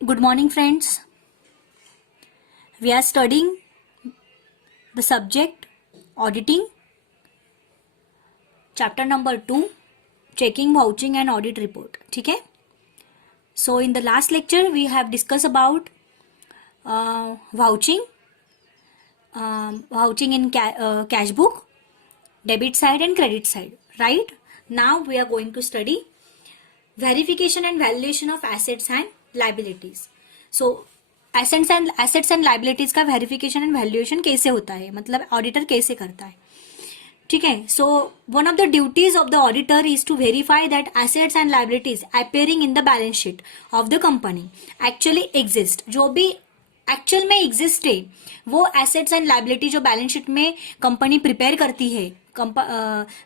Good morning, friends. We are studying the subject auditing, chapter number 2, checking, vouching and audit report. ठीक है. So in the last lecture we have discussed about vouching, vouching in cash book, debit side and credit side. Right. Now we are going to study verification and valuation of assets and liabilities. So assets and liabilities का verification and valuation कैसे होता है, मतलब auditor कैसे करता है. ठीक है. So one of the duties of the auditor is to verify that assets and liabilities appearing in the balance sheet of the company actually exist. जो भी एक्चुअल में एग्जिस्ट है वो एसेट्स एंड लाइबिलिटी जो बैलेंस शीट में company prepare करती है,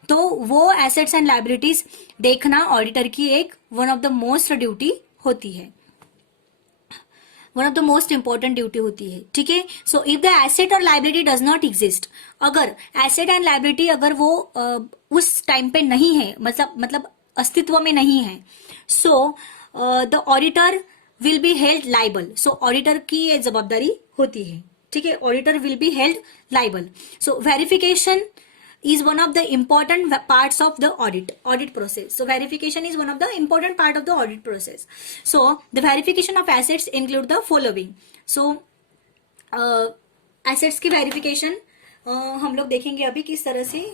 तो वो एसेट्स एंड लाइबिलिटीज देखना ऑडिटर की एक one of the most duty होती है, one of the most important duty होती है. ठीक है. सो इफ द एसेट और लाइबिलिटी डज नॉट एग्जिस्ट, अगर एसेट एंड लाइबिलिटी अगर वो उस टाइम पे नहीं है, मतलब अस्तित्व में नहीं है, so the auditor will be held liable. So auditor की ये जवाबदारी होती है. ठीक है. Auditor will be held liable. So verification is one of the important parts of the audit process. So verification is one of the important part of the audit process. So the verification of assets include the following. So assets की verification हम लोग देखेंगे अभी किस तरह से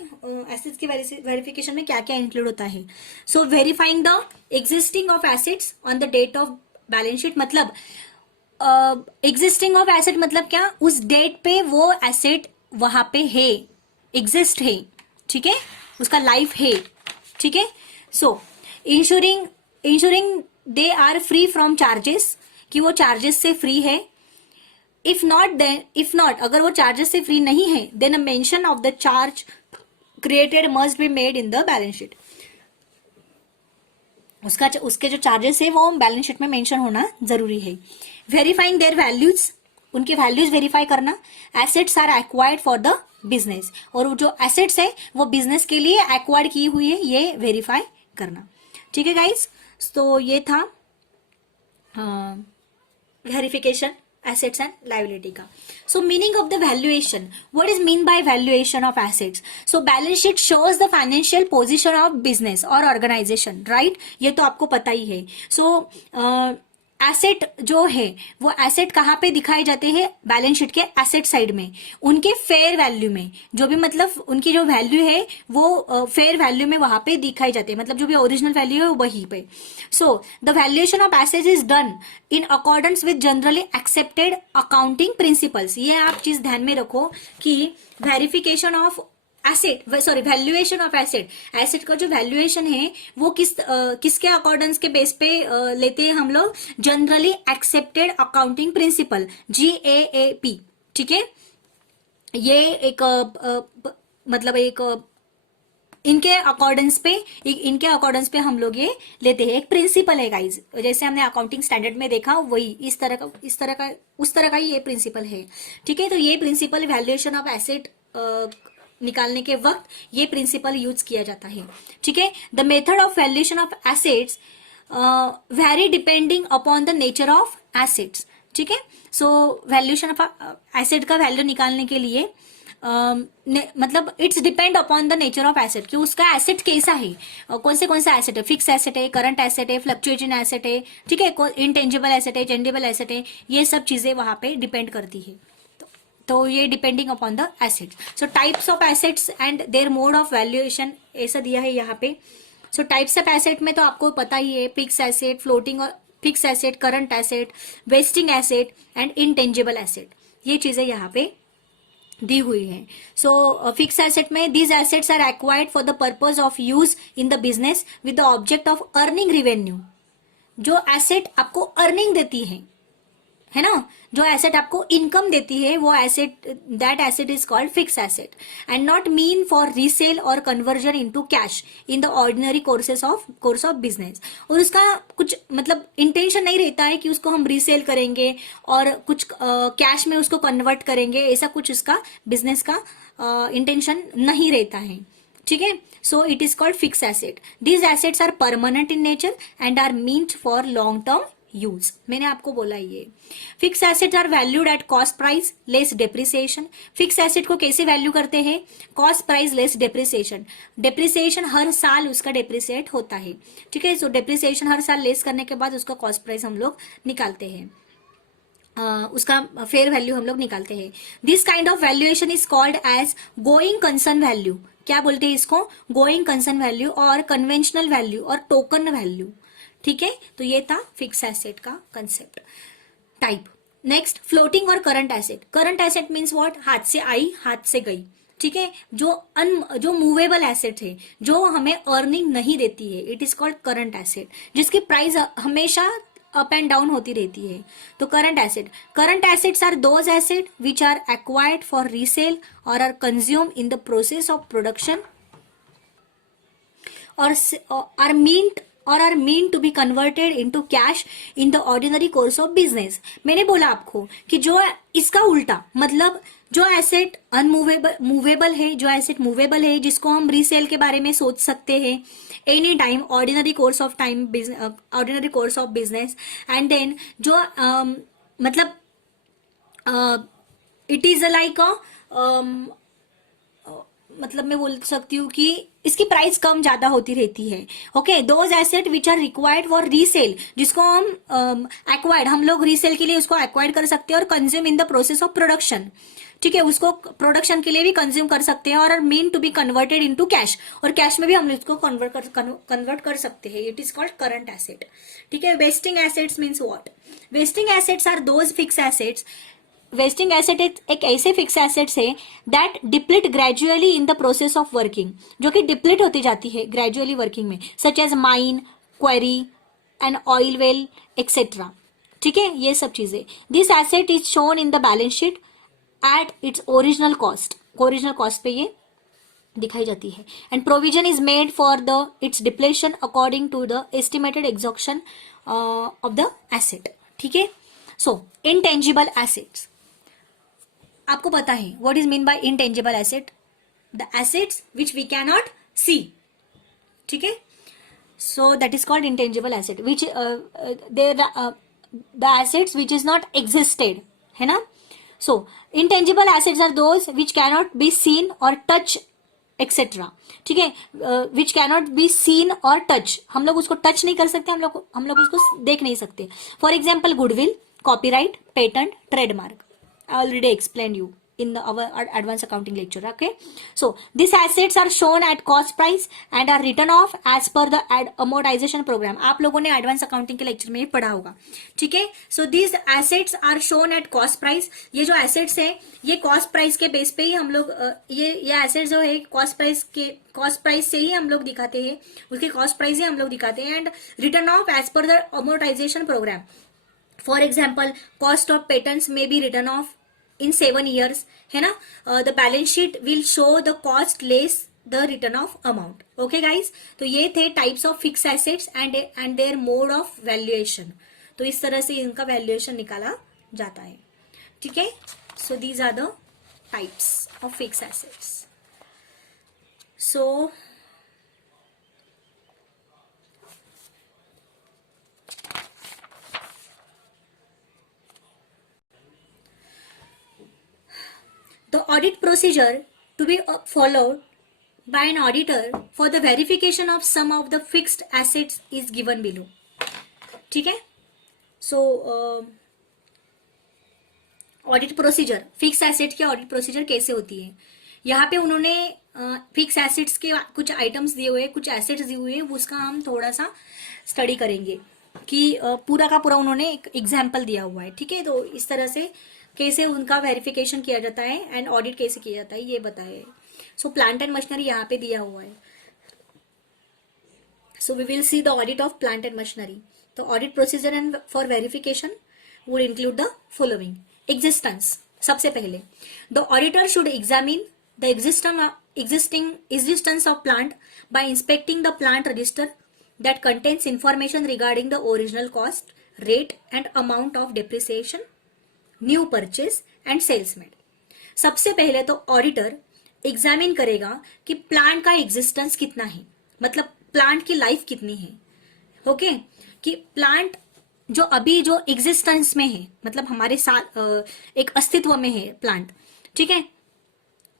assets की verification में क्या क्या include होता है. So verifying the existing of assets on the date of balance sheet, मतलब existing of asset मतलब क्या, उस डेट पे वो asset वहां पे है, एग्जिस्ट है. ठीक है. उसका लाइफ है. ठीक है. So insuring they are free from charges, कि वो चार्जेस से फ्री है. इफ नॉट अगर वो चार्जेस से फ्री नहीं है, then a mention of the charge created must be made in the balance sheet. उसके जो चार्जेस है वो बैलेंस शीट में मेंशन होना जरूरी है. वेरीफाइंग देयर वैल्यूज, उनके वैल्यूज वेरीफाई करना. Assets are acquired for the business, और जो एसेट्स है वो बिजनेस के लिए एक्वायर्ड की हुई है, ये वेरीफाई करना. ठीक है गाइस. तो ये था वेरिफिकेशन एसेट्स एंड लाइबिलिटी का. सो meaning of the valuation, what is mean bye valuation of assets. So balance sheet shows the financial position of business और ऑर्गेनाइजेशन. राइट. ये तो आपको पता ही है. सो एसेट जो है वो एसेट कहाँ पे दिखाए जाते हैं, बैलेंस शीट के एसेट साइड में, उनके फेयर वैल्यू में. जो भी मतलब उनकी जो वैल्यू है वो फेयर वैल्यू में वहां पे दिखाई जाते हैं, मतलब जो भी ओरिजिनल वैल्यू है वो वहीं पे. So the valuation of assets is done in accordance with generally accepted accounting principles. ये आप चीज ध्यान में रखो कि verification of valuation of asset का जो वैल्यूएशन है वो किसके अकॉर्डेंस के बेस पे लेते हैं हम लोग, generally accepted accounting principle, GAAP. ठीक है. ये एक मतलब एक इनके अकॉर्डेंस पे हम लोग ये लेते हैं. एक प्रिंसिपल है गाइज, जैसे हमने अकाउंटिंग स्टैंडर्ड में देखा वही उस तरह का ही ये प्रिंसिपल है. ठीक है. तो ये प्रिंसिपल वैल्यूएशन ऑफ एसेट निकालने के वक्त ये प्रिंसिपल यूज किया जाता है. ठीक है. The method of valuation of assets very depending upon the nature of assets. ठीक है. सो वैल्यूएशन ऑफ एसेट का वैल्यू निकालने के लिए मतलब it's depend upon the nature of asset, कि उसका एसेट कैसा है, कौन से एसेट है, फिक्स एसेट है, करंट एसेट है, फ्लक्चुएटिंग एसेट है. ठीक है. इंटेंजिबल एसेट है, टेंजिबल एसेट है, ये सब चीजें वहां पे डिपेंड करती है. तो ये depending upon the assets. So types of assets and their mode of valuation ऐसा दिया है यहाँ पे. सो टाइप्स ऑफ एसेट में तो आपको पता ही है, फिक्स एसेट, फ्लोटिंग और fix asset, current asset, wasting asset and intangible asset, ये चीजें यहाँ पे दी हुई है. सो फिक्स एसेट में these assets are acquired for the purpose of use in the business with the object of earning revenue. जो एसेट आपको अर्निंग देती है ना, जो एसेट आपको इनकम देती है वो that asset is called fix asset and not mean for resale और conversion into cash in the ordinary course of business. और उसका कुछ मतलब इंटेंशन नहीं रहता है कि उसको हम रीसेल करेंगे और कुछ कैश में उसको कन्वर्ट करेंगे, ऐसा कुछ उसका बिजनेस का इंटेंशन नहीं रहता है. ठीक है. So it is called fix asset. These assets are permanent in nature and are meant for long term use. मैंने आपको बोला ये fix assets are valued at cost price less depreciation. Fix asset को कैसे वैल्यू करते हैं? Cost price less depreciation. Depreciation हर साल उसका डेप्रिसिएट होता है, ठीक है। सो डेप्रिसिएशन हर साल लेस करने के बाद उसका कॉस्ट प्राइस हम लोग निकालते हैं, उसका फेयर वैल्यू हम लोग निकालते हैं। This kind of valuation is called as going concern value. क्या बोलते हैं इसको? गोइंग कंसर्न वैल्यू और कन्वेंशनल वैल्यू और टोकन वैल्यू, ठीक है। तो ये था फिक्स एसेट का कंसेप्ट टाइप। नेक्स्ट फ्लोटिंग और current asset. Current asset means what? हाथ से आई हाथ से गई, ठीक है। जो मूवेबल एसेट है, जो हमें अर्निंग नहीं देती है, it is called current asset, जिसकी प्राइस हमेशा अप एंड डाउन होती रहती है। तो current assets are those asset which are acquired for resale और are consume in the process of production और are meant to be converted into cash in the ordinary course of business। मैंने बोला आपको कि जो इसका उल्टा मतलब जो एसेट मूवेबल है, जो एसेट मूवेबल है, जिसको हम रीसेल के बारे में सोच सकते हैं any time, ordinary course of business, and then जो मतलब इट इज लाइक मतलब मैं बोल सकती हूँ कि इसकी प्राइस कम ज्यादा होती रहती है। Okay, those asset which are required for resale, जिसको हम एक्वायर्ड, हम लोग रीसेल के लिए उसको एक्वायर्ड कर सकते हैं और consume in the process of production, ठीक है, उसको प्रोडक्शन के लिए भी कंज्यूम कर सकते हैं और mean to be converted into cash, और कैश में भी हम इसको कन्वर्ट कर सकते हैं। It is called current asset, ठीक है। Wasting assets means what? Wasting assets are those fix assets. Wasting asset एक ऐसे फिक्स एसेट्स है that deplete gradually in the process of working, जो कि डिप्लीट होती जाती है ग्रेजुअली वर्किंग में, such as mine, quarry and oil well etcetera, ठीक है, ये सब चीजें। This asset is shown in the balance sheet at its original cost. Original cost पे ये दिखाई जाती है। And provision is made for the its depletion according to the estimated exhaustion of the asset, ठीक है। सो इनटेंजिबल एसेट्स, आपको पता है what is mean by intangible asset? The assets which we can not see, ठीक है। So that is called intangible asset which the assets which is not existed, है ना। So intangible assets are those which cannot be seen और touch etcetera, ठीक है, which cannot be seen और touch, हम लोग उसको टच नहीं कर सकते, हम लोग उसको देख नहीं सकते। For example goodwill, copyright, patent, trademark. I already explained you in our advanced accounting lecture. Okay, so these assets are shown at cost price and are written off as per the amortization program। आप लोगों ने advance accounting के lecture में पढ़ा होगा, ठीक है। सो these assets are shown at cost price। ये जो एसेट्स है ये कॉस्ट प्राइस के बेस पे ही हम लोग ये एसेट्स जो है कॉस्ट प्राइस से ही हम लोग दिखाते हैं, उसके कॉस्ट प्राइस ही हम लोग दिखाते हैं, and written of as per the amortization program। For example cost of patents may be written of in 7 years, है ना। the balance sheet will show the cost less the return of amount। okay guys, तो ये थे types of fixed assets and their mode of valuation। तो इस तरह से इनका valuation निकाला जाता है, ठीक है। so these are the types of fixed assets। so the audit procedure to be followed by an auditor for the verification of some of the fixed assets is given below, ठीक है। सो audit procedure, fix asset की audit procedure कैसे होती है, यहाँ पे उन्होंने fix assets के कुछ आइटम्स दिए हुए, कुछ एसेट्स दिए हुए, उसका हम थोड़ा सा स्टडी करेंगे कि पूरा का पूरा उन्होंने एक एग्जाम्पल दिया हुआ है, ठीक है। तो इस तरह से कैसे उनका वेरिफिकेशन किया जाता है एंड ऑडिट कैसे किया जाता है ये बताए। सो प्लांट एंड मशीनरी यहाँ पे दिया हुआ है। So we will see the audit of plant and machinery. तो audit procedure and for verification would include the following. Existence, सबसे पहले the auditor should examine the existence of plant by inspecting the plant register that contains information regarding the original cost, rate and amount of depreciation, new purchase and sales made. सबसे पहले तो auditor examine करेगा कि plant का existence कितना है, मतलब plant की लाइफ कितनी है, ओके, कि प्लांट जो अभी जो एग्जिस्टेंस में है, मतलब हमारे साथ एक अस्तित्व में है प्लांट, ठीक है।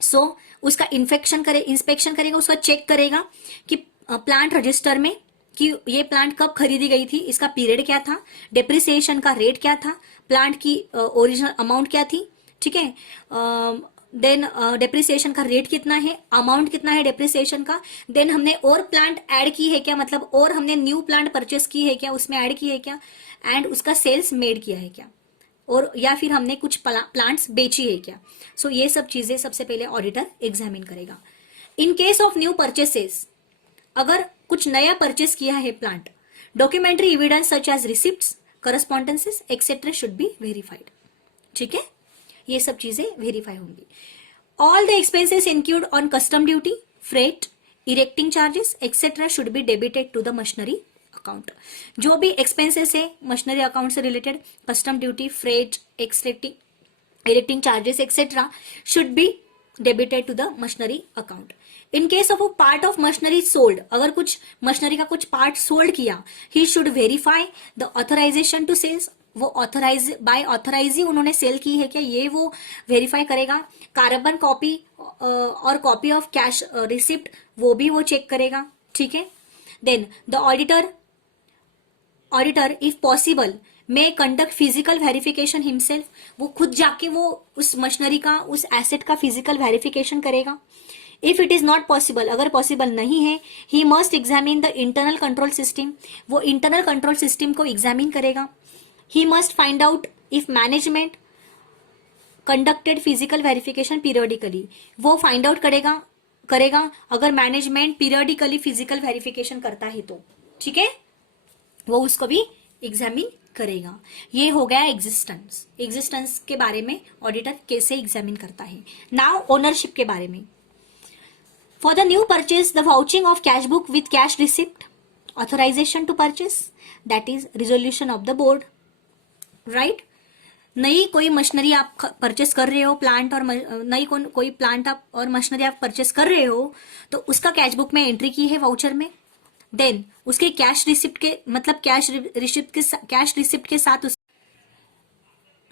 सो उसका इंस्पेक्शन करेगा, उसका चेक करेगा कि प्लांट रजिस्टर में कि ये प्लांट कब खरीदी गई थी, इसका पीरियड क्या था, डेप्रिसिएशन का रेट क्या था, प्लांट की ओरिजिनल अमाउंट क्या थी, ठीक है। देन डेप्रिसिएशन का रेट कितना है, अमाउंट कितना है डेप्रिसिएशन का, देन हमने और प्लांट ऐड की है क्या, मतलब और हमने न्यू प्लांट परचेस की है क्या, उसमें ऐड की है क्या, एंड उसका सेल्स मेड किया है क्या, और या फिर हमने कुछ प्लांट्स बेची है क्या। सो ये सब चीजें सबसे पहले ऑडिटर एग्जामिन करेगा। In case of new purchases, अगर कुछ नया परचेस किया है plant, documentary evidence such as receipts, correspondences etcetera should be verified, ठीक है। ये सब चीजें वेरीफाई होंगी। All the expenses include on custom duty, freight, erecting charges etcetera should be debited to the machinery account. जो भी एक्सपेंसेस है machinery account से related, custom duty, freight, erecting charges etcetera should be debited to the machinery account. In case of a part of machinery sold, अगर कुछ machinery का कुछ part sold किया, he should verify the authorisation to sales, वो authorise उन्होंने sale की है क्या, ये वो वेरीफाई करेगा। कार्बन कॉपी और कॉपी ऑफ कैश रिसिप्ट, वो भी वो चेक करेगा, ठीक है। Then the auditor if possible may conduct physical verification himself, वो खुद जाके वो उस मशीनरी का, उस एसेट का फिजिकल वेरिफिकेशन करेगा। If it is not possible, अगर पॉसिबल नहीं है, he must examine the internal control system, वो इंटरनल कंट्रोल सिस्टम को एग्जामिन करेगा। He must find out if management conducted physical verification periodically, वो फाइंड आउट करेगा अगर मैनेजमेंट पीरियडिकली फिजिकल वेरिफिकेशन करता है तो, ठीक है, वो उसको भी एग्जामिन करेगा। ये हो गया एग्जिस्टेंस के बारे में ऑडिटर कैसे एग्जामिन करता है। नाउ ओनरशिप के बारे में। For the new purchase the vouching of cash book with cash receipt, authorisation to purchase, that is resolution of the board, right. नई कोई मशीनरी आप परचेस कर रहे हो, प्लांट और नई कोई प्लांट आप और मशीनरी आप परचेस कर रहे हो, तो उसका कैश बुक में एंट्री की है वाउचर में। देन उसके कैश रिसिप्ट के, मतलब कैश रिसिप्ट के साथ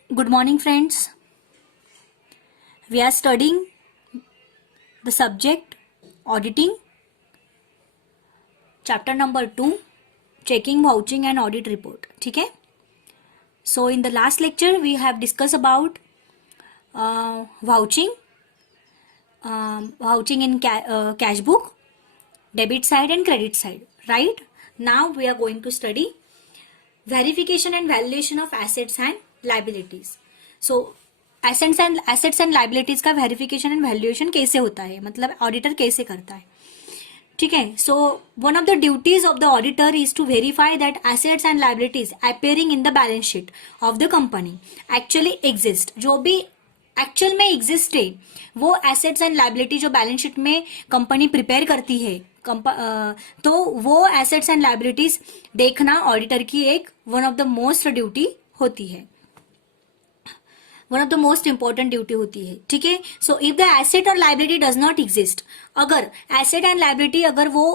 good morning friends, we are studying the subject auditing, chapter number 2, checking, vouching and audit report, ठीक है। So in the last lecture we have discuss about vouching in cash book, debit side and credit side, right? Now we are going to study verification and valuation of assets and liabilities. So assets and liabilities का verification and valuation कैसे होता है, मतलब auditor कैसे करता है, ठीक है। So one of the duties of the auditor is to verify that assets and liabilities appearing in the balance sheet of the company actually exist, जो भी एक्चुअल में एग्जिस्ट है वो एसेट्स एंड लाइबिलिटी जो बैलेंस शीट में company prepare करती है, तो वो एसेट्स एंड लाइबिलिटीज देखना ऑडिटर की एक one of the most duty होती है, one of the most important duty होती है, ठीक है। सो इफ द एसेट और लाइबिलिटी डज नॉट एग्जिस्ट, अगर एसेट एंड लाइबिलिटी अगर वो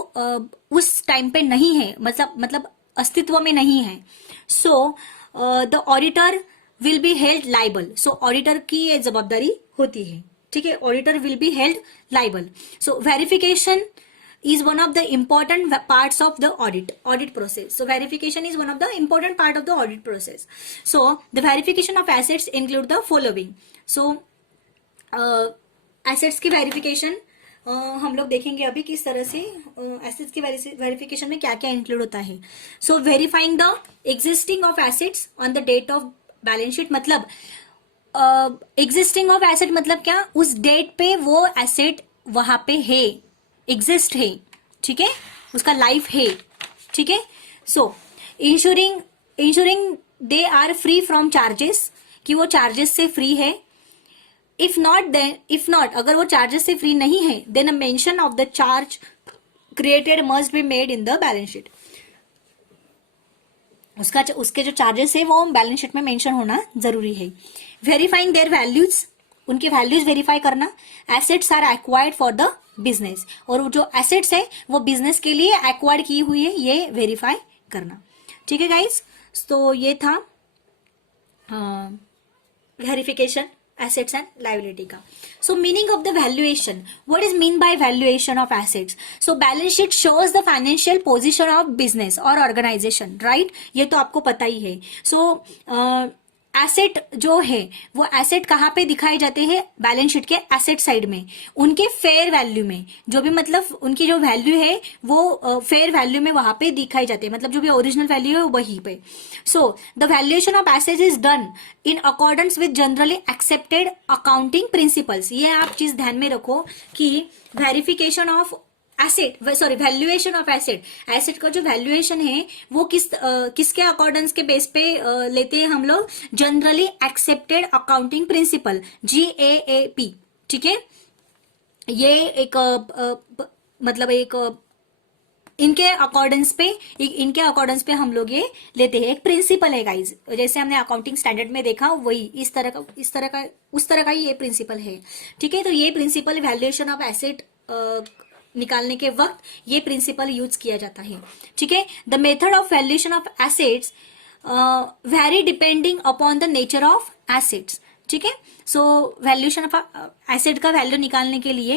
उस टाइम पे नहीं है, मतलब अस्तित्व में नहीं है, so the auditor will be held liable, so auditor की ये जवाबदारी होती है, ठीक है। Auditor will be held liable. So verification is one of the important parts of the audit process. So verification is one of the important part of the audit process. So the verification of assets include the following. So assets की verification हम लोग देखेंगे अभी किस तरह से assets की verification में क्या क्या include होता है. So verifying the existing of assets on the date of balance sheet, मतलब existing of asset मतलब क्या, उस डेट पे वो asset वहां पे है, एग्जिस्ट है, ठीक है, उसका लाइफ है, ठीक है। So insuring they are free from charges, कि वो चार्जेस से फ्री है। इफ नॉट अगर वो चार्जेस से फ्री नहीं है, then a mention of the charge created must be made in the balance sheet, उसके जो चार्जेस है वो बैलेंस शीट में मेंशन होना जरूरी है। वेरीफाइंग देयर वैल्यूज, उनके वैल्यूज वेरीफाई करना। Assets are acquired for the business, और जो एसेट्स है वो बिजनेस के लिए एक्वायर्ड की हुई है, ये वेरीफाई करना, ठीक है गाइस। तो ये था वेरिफिकेशन assets and liability का. So meaning of the valuation, what is mean by valuation of assets? So balance sheet shows the financial position of business or organization, right? ये तो आपको पता ही है. So एसेट जो है वो एसेट कहाँ पे दिखाए जाते हैं? बैलेंस शीट के एसेट साइड में, उनके फेयर वैल्यू में, जो भी मतलब उनकी जो वैल्यू है वो फेयर वैल्यू में वहां पे दिखाई जाते हैं, मतलब जो भी ओरिजिनल वैल्यू है वो वहीं पे. So the valuation of assets is done in accordance with generally accepted accounting principles. ये आप चीज ध्यान में रखो कि verification of asset, sorry valuation of asset, asset का जो वैल्यूएशन है वो किसके अकॉर्डेंस के बेस पे लेते हैं हम लोग? Generally accepted accounting principle, GAAP. ठीक है, ये एक मतलब एक इनके अकॉर्डेंस पे हम लोग ये लेते हैं. एक प्रिंसिपल है गाइज, जैसे हमने अकाउंटिंग स्टैंडर्ड में देखा वही उस तरह का ही ये प्रिंसिपल है. ठीक है, तो ये प्रिंसिपल वैल्यूएशन ऑफ एसेट निकालने के वक्त ये प्रिंसिपल यूज किया जाता है. ठीक है, the method of valuation of assets vary depending upon the nature of assets. ठीक है, सो वैल्यूएशन ऑफ एसेट का वैल्यू निकालने के लिए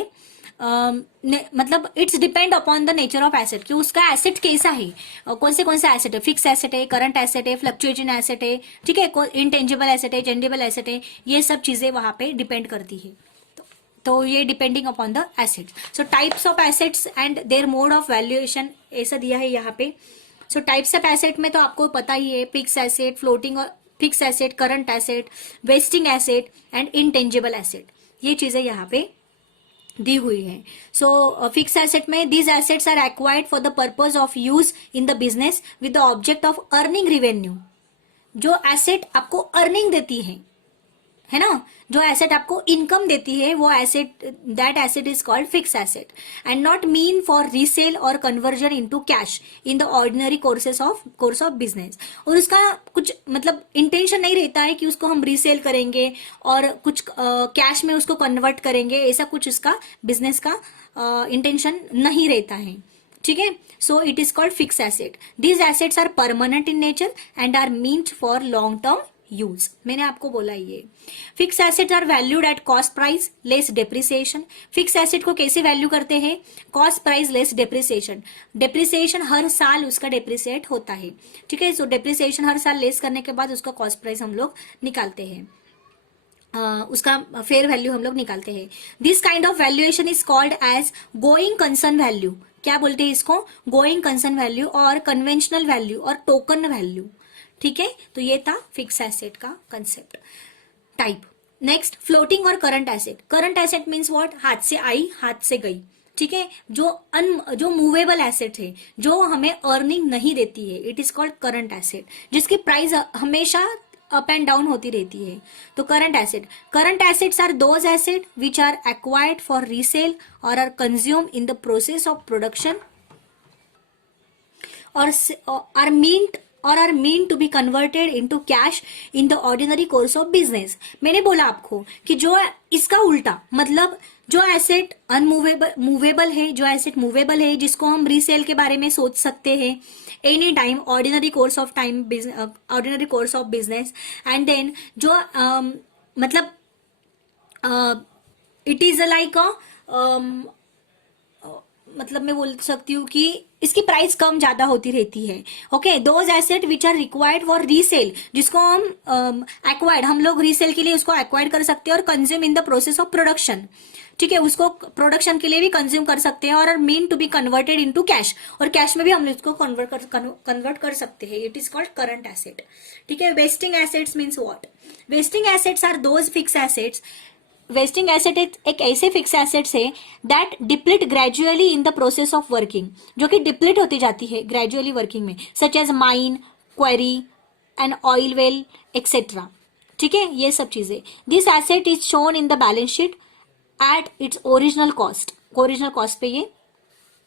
मतलब it's depend upon the nature of asset, कि उसका एसेट कैसा है, कौन से एसेट है, फिक्स एसेट है, करंट एसेट है, फ्लक्चुएटिंग एसेट है, ठीक है, इंटेंजिबल एसेट है, टेंजिबल एसेट है, ये सब चीजें वहां पे डिपेंड करती है. तो ये depending upon the assets. So types of assets and their mode of valuation ऐसा दिया है यहाँ पे. सो टाइप्स ऑफ एसेट में तो आपको पता ही है, फिक्स एसेट, फ्लोटिंग और fix asset, current asset, wasting asset and intangible asset, ये चीजें यहाँ पे दी हुई है. सो फिक्स एसेट में these assets are acquired for the purpose of use in the business with the object of earning revenue. जो एसेट आपको अर्निंग देती है ना, जो एसेट आपको इनकम देती है वो asset, that asset is called fix asset and not mean for resale और conversion into cash in the ordinary course of business. और उसका कुछ मतलब इंटेंशन नहीं रहता है कि उसको हम रीसेल करेंगे और कुछ कैश में उसको कन्वर्ट करेंगे, ऐसा कुछ उसका बिजनेस का इंटेंशन नहीं रहता है. ठीक है, so it is called fix asset. These assets are permanent in nature and are meant for long term use. मैंने आपको बोला ये fix asset are valued at cost price less depreciation. Fix asset को कैसे वैल्यू करते हैं? Cost price less depreciation. Depreciation हर साल उसका डेप्रिसिएट होता है. ठीक है, सो डेप्रिसिएशन हर साल लेस करने के बाद उसका कॉस्ट प्राइस हम लोग निकालते हैं, उसका फेयर वैल्यू हम लोग निकालते हैं. This kind of valuation is called as going concern value. क्या बोलते हैं इसको? गोइंग कंसर्न वैल्यू और कन्वेंशनल वैल्यू और टोकन वैल्यू. ठीक है, तो ये था फिक्स एसेट का कंसेप्ट टाइप. नेक्स्ट, फ्लोटिंग और current asset. Current asset means what? हाथ से आई हाथ से गई. ठीक है, जो मूवेबल एसेट है, जो हमें अर्निंग नहीं देती है, it is called current asset, जिसकी प्राइस हमेशा अप एंड डाउन होती रहती है. तो current assets are those asset which are acquired for resale और are consume in the process of production और are meant to be converted into cash in the ordinary course of business. मैंने बोला आपको कि जो इसका उल्टा मतलब जो एसेट मूवेबल है, जो एसेट मूवेबल है, जिसको हम रीसेल के बारे में सोच सकते हैं any time, ordinary course of business. And then जो मतलब इट इज लाइक मतलब मैं बोल सकती हूँ कि इसकी प्राइस कम ज्यादा होती रहती है. Okay, those asset which are required for resale, जिसको हम एक्वायर्ड, हम लोग रीसेल के लिए उसको एक्वायर्ड कर सकते हैं और consume in the process of production. ठीक है, उसको प्रोडक्शन के लिए भी कंज्यूम कर सकते हैं और mean to be converted into cash, और कैश में भी हम उसको कन्वर्ट कर सकते हैं. It is called current asset. ठीक है, wasting assets means what? Wasting assets are those fix assets. Wasting asset एक ऐसे फिक्स एसेट्स है that deplete gradually in the process of working, जो कि डिप्लीट होती जाती है ग्रेजुअली वर्किंग में, such as mine, quarry and oil well etcetera. ठीक है, ये सब चीजें. This asset is shown in the balance sheet at its original cost पे ये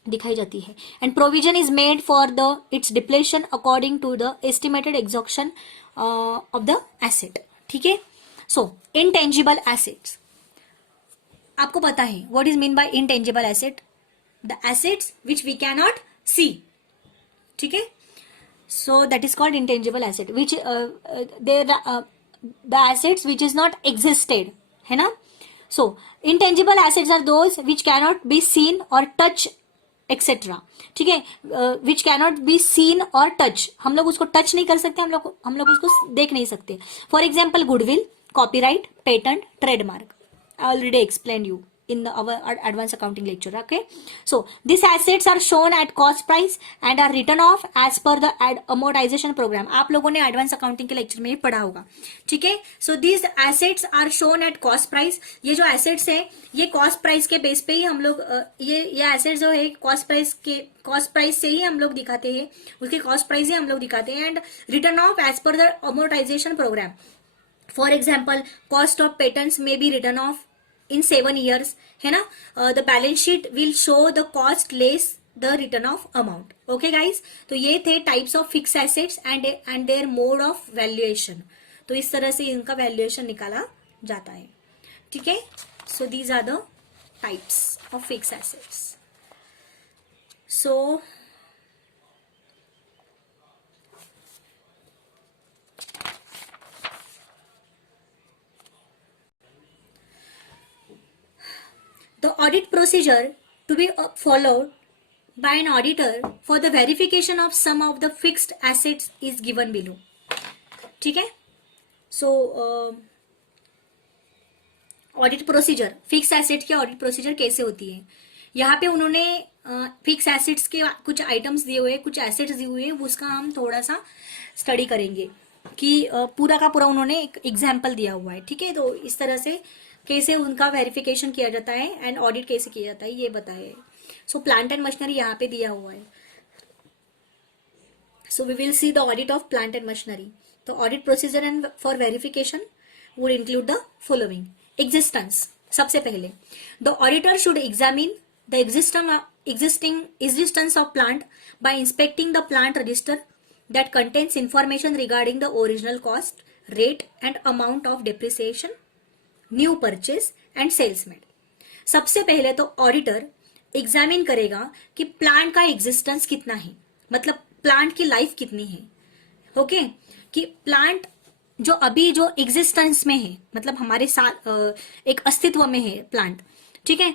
दिखाई जाती है. And provision is made for the its depletion according to the estimated exhaustion of the asset. ठीक है, सो इंटेंजिबल एसेट्स आपको पता है what is mean by intangible asset? The assets which we can not see. ठीक है, So that is called intangible asset, which they the assets which is not existed, है ना. So intangible assets are those which cannot be seen or touch etc. ठीक है, which cannot be seen और touch, हम लोग उसको touch नहीं कर सकते, हम लोग उसको देख नहीं सकते. For example goodwill, copyright, patent, trademark. I already explained you in our advanced accounting lecture. Okay, so these assets are shown at cost price and are written off as per the amortization program. आप लोगों ने advance accounting के lecture में ये पढ़ा होगा. ठीक है, सो these assets are shown at cost price. ये जो assets है ये कॉस्ट प्राइस के बेस पे ही हम लोग ये एसेट्स जो है कॉस्ट प्राइस से ही हम लोग दिखाते हैं, उसके कॉस्ट प्राइस ही हम लोग दिखाते हैं. And written of as per the amortization programme. For example cost of patents may be written of in 7 years, है ना. The balance sheet will show the cost less the return of amount. Okay guys, तो ये थे types of fixed assets and their mode of valuation. तो इस तरह से इनका valuation निकाला जाता है. ठीक है, so these are the types of fixed assets. So the audit procedure to be followed by an auditor for the verification of some of the fixed assets is given below. ठीक है, सो audit procedure, fix asset की audit procedure कैसे होती है. यहाँ पे उन्होंने fix assets के कुछ आइटम्स दिए हुए, कुछ एसेट्स दिए हुए, उसका हम थोड़ा सा स्टडी करेंगे कि पूरा का पूरा उन्होंने एक एग्जाम्पल दिया हुआ है. ठीक है, तो इस तरह से कैसे उनका वेरिफिकेशन किया जाता है एंड ऑडिट कैसे किया जाता है ये बताए. सो प्लांट एंड मशीनरी यहाँ पे दिया हुआ है. So we will see the audit of plant and machinery. तो audit procedure and for verification would include the following. Existence, सबसे पहले the auditor should examine the existence of plant by inspecting the plant register that contains information regarding the original cost, rate and amount of depreciation, new purchase and sales made. सबसे पहले तो auditor examine करेगा कि plant का existence कितना है, मतलब plant की लाइफ कितनी है. ओके, कि प्लांट जो अभी जो एग्जिस्टेंस में है, मतलब हमारे साथ एक अस्तित्व में है प्लांट. ठीक है,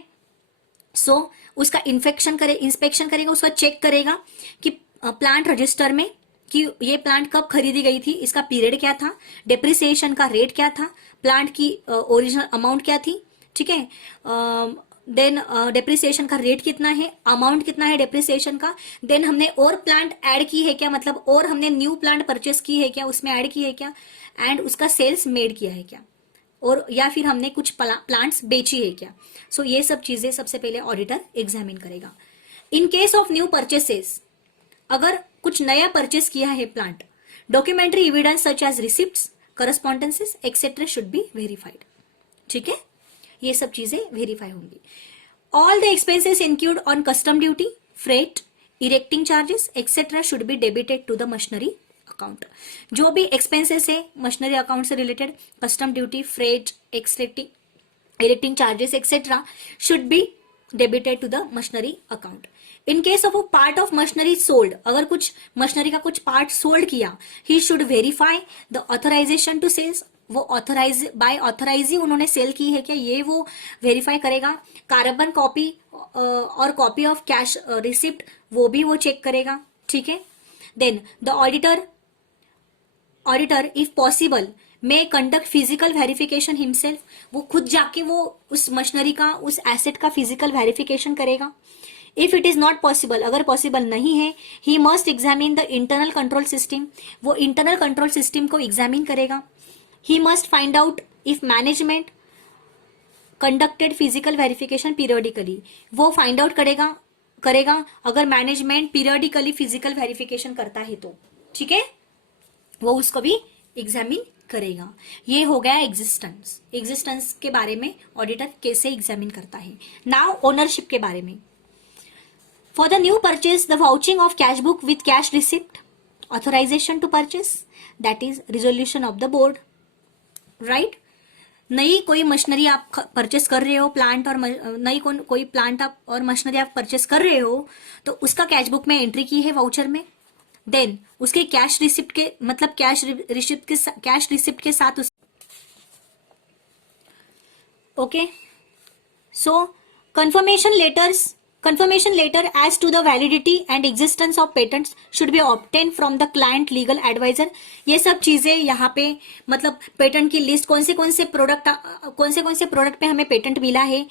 सो उसका इंस्पेक्शन करेगा, उसका चेक करेगा कि प्लांट रजिस्टर में कि ये प्लांट कब खरीदी गई थी, इसका पीरियड क्या था, डेप्रिसिएशन का रेट क्या था, प्लांट की ओरिजिनल अमाउंट क्या थी. ठीक है, देन डेप्रिसिएशन का रेट कितना है, अमाउंट कितना है डेप्रिसिएशन का. देन हमने और प्लांट ऐड की है क्या, मतलब और हमने न्यू प्लांट परचेस की है क्या, उसमें ऐड की है क्या, एंड उसका सेल्स मेड किया है क्या, और या फिर हमने कुछ प्लांट्स बेची है क्या. सो ये सब चीजें सबसे पहले ऑडिटर एग्जामिन करेगा. In case of new purchases, अगर कुछ नया परचेस किया है plant, documentary evidence such as receipts, correspondences etcetera should be verified. ठीक है, ये सब चीजें वेरीफाई होंगी. All the expenses include on custom duty, freight, erecting charges etcetera should be debited to the machinery account. जो भी एक्सपेंसेस है machinery account से related, custom duty, freight, erecting charges etcetera should be debited to the machinery account. In case of a part of machinery sold, अगर कुछ machinery का कुछ part sold किया, he should verify the authorisation to sales. वो authorise उन्होंने sale की है क्या, ये वो वेरीफाई करेगा. कार्बन कॉपी और कॉपी ऑफ कैश रिसिप्ट, वो भी वो चेक करेगा. ठीक है, then the auditor if possible may conduct physical verification himself. वो खुद जाके वो उस मशीनरी का, उस एसेट का फिजिकल वेरिफिकेशन करेगा. If it is not possible, अगर पॉसिबल नहीं है, he must examine the internal control system. वो इंटरनल कंट्रोल सिस्टम को एग्जामिन करेगा. He must find out if management conducted physical verification periodically. वो फाइंड आउट करेगा अगर मैनेजमेंट पीरियडिकली फिजिकल वेरिफिकेशन करता है तो. ठीक है, वो उसको भी एग्जामिन करेगा. ये हो गया एग्जिस्टेंस के बारे में ऑडिटर कैसे एग्जामिन करता है. नाउ ओनरशिप के बारे में. For the new purchase, the vouching of cash book with cash receipt, authorization to purchase, that is resolution of the board, right? नई कोई मशीनरी आप परचेस कर रहे हो, प्लांट और नई कोई प्लांट आप और मशीनरी आप परचेस कर रहे हो, तो उसका कैश बुक में एंट्री की है वाउचर में, देन उसके कैश रिसिप्ट के मतलब कैश रिसिप्ट के साथ okay. So confirmation letter as to the validity and existence of patents should be obtained from the client legal advisor. ये सब चीजें यहाँ पे मतलब पेटेंट की लिस्ट कौन से प्रोडक्ट पे हमें पेटेंट मिला है,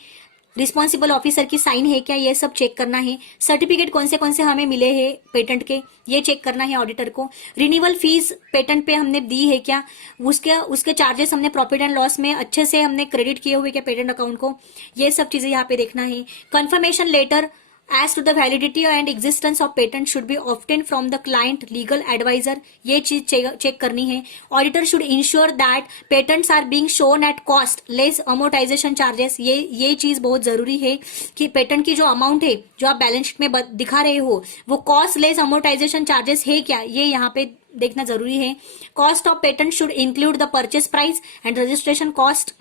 रिस्पॉन्सिबल ऑफिसर की साइन है क्या, ये सब चेक करना है. सर्टिफिकेट कौन से हमें मिले हैं पेटेंट के, ये चेक करना है ऑडिटर को. रिन्यूअल फीस पेटेंट पे हमने दी है क्या, उसके चार्जेस हमने प्रॉफिट एंड लॉस में अच्छे से हमने क्रेडिट किए हुए क्या पेटेंट अकाउंट को, ये सब चीजें यहाँ पे देखना है. Confirmation letter as to the validity and existence of patent should be obtained from the client legal advisor. ये चीज चेक करनी है. Auditor should ensure that patents are being shown at cost less amortization charges. ये चीज बहुत जरूरी है कि पेटेंट की जो अमाउंट है जो आप बैलेंस शीट में दिखा रहे हो वो कॉस्ट लेस अमोर्टाइजेशन चार्जेस है क्या, ये यहाँ पे देखना जरूरी है. Cost of patent should include the purchase price and registration cost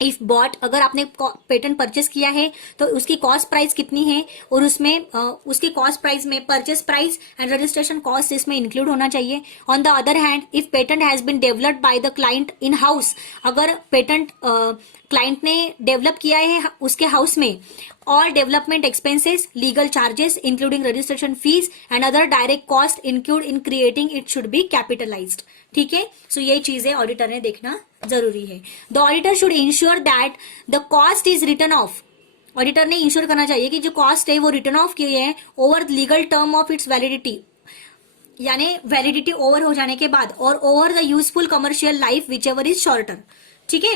if bought. अगर आपने पेटेंट परचेस किया है तो उसकी कॉस्ट प्राइस कितनी है और उसमें उसकी कॉस्ट प्राइस में purchase price and registration cost इसमें इंक्लूड होना चाहिए. On the other hand if patent has been developed by the client in house, अगर पेटेंट क्लाइंट ने डेवलप किया है उसके हाउस में, all development expenses, legal charges including registration fees and other direct cost incurred in creating it should be capitalized. ठीक है. सो ये चीजें ऑडिटर ने देखना जरूरी है. The auditor should ensure that the cost is return of. Auditor ने ensure करना चाहिए कि जो कॉस्ट है वो रिटर्न ऑफ किए हैं over legal term of its validity, यानी वैलिडिटी ओवर हो जाने के बाद, और over the useful commercial life which ever is shorter. ठीक है,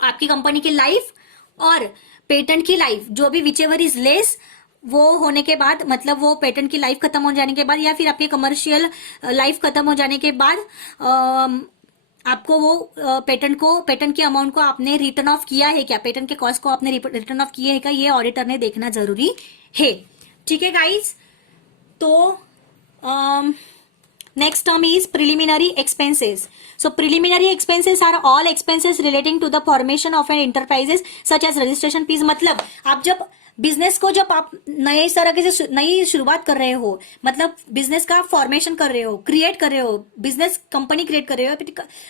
आपकी कंपनी की लाइफ और पेटेंट की लाइफ जो भी विच एवर इज लेस वो होने के बाद, मतलब वो पेटेंट की लाइफ खत्म हो जाने के बाद या फिर आपकी कमर्शियल लाइफ खत्म हो जाने के बाद आपको वो पेटेंट के अमाउंट को आपने रिटर्न ऑफ किया है क्या, पेटेंट के कॉस्ट को आपने रिटर्न ऑफ किया है क्या, ये ऑडिटर ने देखना जरूरी है. ठीक है गाइज. तो next term is preliminary expenses. So preliminary expenses are all expenses relating to the formation of an enterprises such as registration fees. मतलब आप जब बिजनेस को जब आप नए तरीके से नई शुरुआत कर रहे हो, मतलब बिजनेस का फॉर्मेशन कर रहे हो, क्रिएट कर रहे हो, बिजनेस कंपनी क्रिएट कर रहे हो,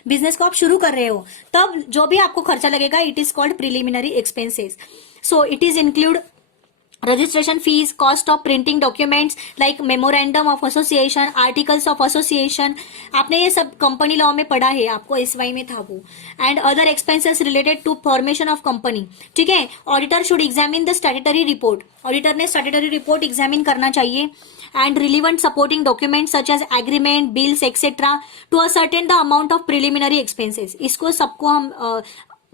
बिजनेस को आप शुरू कर रहे हो, तब जो भी आपको खर्चा लगेगा it is called preliminary expenses. So it is include registration fees, cost of printing documents like memorandum of association, articles of association. आपने ये सब कंपनी लॉ में पढ़ा है, आपको एसवाई में था वो. And other expenses related to formation of company. ठीक है. Auditor should examine the statutory report. Auditor ने स्टैट्यूटरी रिपोर्ट एग्जामिन करना चाहिए. And relevant supporting documents such as agreement, bills etcetera to ascertain the amount of preliminary expenses. इसको सबको हम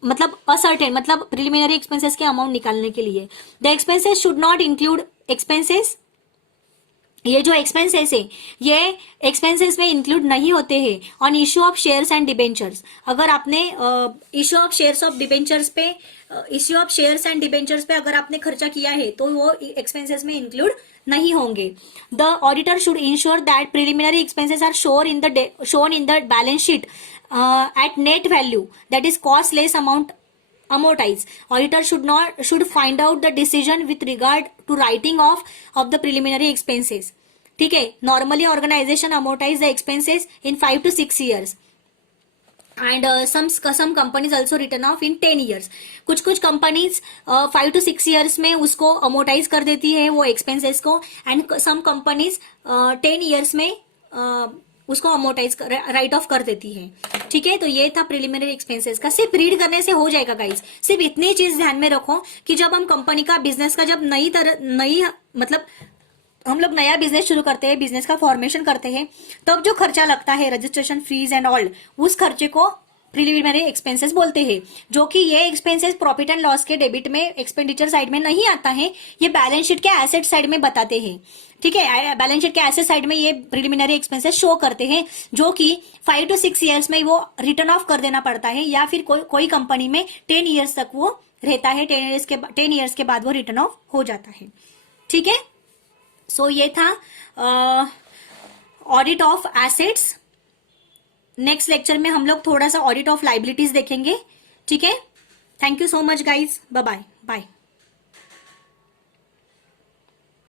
मतलब ascertain मतलब प्रिलिमिनरी एक्सपेंसेस के अमाउंट निकालने के लिए. The expenses should not include expenses. ये जो एक्सपेंसेस है ये एक्सपेंसेस में इंक्लूड नहीं होते हैं on issue of shares and debentures. अगर आपने issue of shares and debentures पे अगर आपने खर्चा किया है तो वो एक्सपेंसेस में इंक्लूड नहीं होंगे. The auditor should ensure that preliminary expenses are shown in the balance sheet at net value, that is cost less amount amortized. Auditor should find out the decision with regard to writing off of the preliminary expenses. ठीक है. Normally organization amortize the expenses in 5 to 6 years and some companies also written off in 10 years. कुछ companies 5 to 6 years में उसको amortize कर देती है वो expenses को, and some companies 10 years में उसको अमोर्टाइज राइट ऑफ कर देती है. ठीक है. तो ये था प्रिलिमिनरी एक्सपेंसेस का. सिर्फ रीड करने से हो जाएगा गाइस. सिर्फ इतनी चीज ध्यान में रखो कि जब हम कंपनी का बिजनेस का जब नई मतलब हम लोग नया बिजनेस शुरू करते हैं, बिजनेस का फॉर्मेशन करते हैं, तब जो खर्चा लगता है रजिस्ट्रेशन फीस एंड ऑल, उस खर्चे को प्रिलिमिनरी एक्सपेंसेस बोलते हैं. जो कि ये एक्सपेंसेस प्रॉफिट एंड लॉस के डेबिट में एक्सपेंडिचर साइड में नहीं आता है, ये बैलेंस शीट के एसेट साइड में बताते हैं. ठीक है. बैलेंस शीट के एसेट साइड में ये प्रिलिमिनरी एक्सपेंसेस शो करते हैं जो कि 5 to 6 years में वो रिटर्न ऑफ कर देना पड़ता है, या फिर कोई कंपनी में 10 years तक वो रहता है. 10 years के बाद वो रिटर्न ऑफ हो जाता है. ठीक है. सो ये था audit of assets. Next lecture में हम लोग थोड़ा सा ऑडिट ऑफ लाइबिलिटीज देखेंगे. ठीक है. Thank you so much guys. Bye bye.